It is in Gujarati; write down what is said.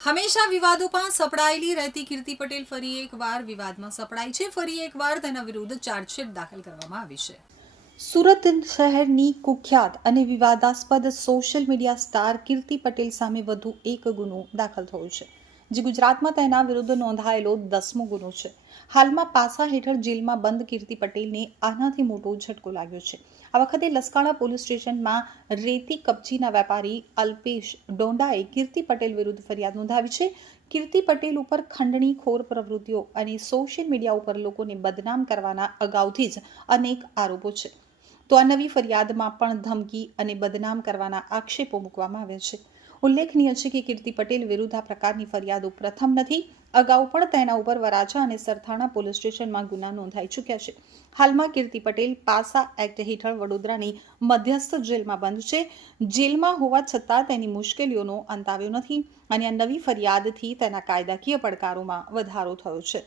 હંમેશા વિવાદોમાં સપડાયેલી રહેતી કીર્તિ પટેલ ફરી એકવાર વિવાદમાં સપડાઈ છે. ફરી એકવાર તેના વિરુદ્ધ ચાર્જશીટ દાખલ કરવામાં આવી છે. સુરત શહેરની કુખ્યાત અને વિવાદાસ્પદ સોશિયલ મીડિયા સ્ટાર કીર્તિ પટેલ સામે વધુ એક ગુનો દાખલ થયો છે, જે ગુજરાતમાં તેના વિરુદ્ધ નોંધાયેલો 10મો ગુનો છે. હાલમાં પાસા હેઠળ જેલમાં બંધ કીર્તિ પટેલને આનાથી મોટો ઝટકો લાગ્યો છે. આ વખતે લસકાણા પોલીસ સ્ટેશનમાં રેતી કપચીના વેપારી અલ્પેશ ડોંડાએ કીર્તિ પટેલ વિરુદ્ધ ફરિયાદ નોંધાવી છે. કીર્તિ પટેલ ઉપર ખંડણીખોર પ્રવૃત્તિઓ અને સોશિયલ મીડિયા ઉપર લોકોને બદનામ કરવાના અગાઉથી જ અનેક આરોપો છે. તો આ નવી ફરિયાદમાં પણ ધમકી અને બદનામ કરવાના આક્ષેપો મૂકવામાં આવ્યા છે. ઉલ્લેખનીય છે કે કીર્તિ પટેલ વિરુદ્ધ આ પ્રકારની ફરિયાદો પ્રથમ નથી. અગાઉ પણ તેના ઉપર વરાછા અને સરથાણા પોલીસ સ્ટેશનમાં ગુના નોંધાઈ ચૂક્યા છે. હાલમાં કીર્તિ પટેલ પાસા એક્ટ હેઠળ વડોદરાની મધ્યસ્થ જેલમાં બંધ છે. જેલમાં હોવા છતાં તેની મુશ્કેલીઓનો અંત આવ્યો નથી અને આ નવી ફરિયાદથી તેના કાયદાકીય પડકારોમાં વધારો થયો છે.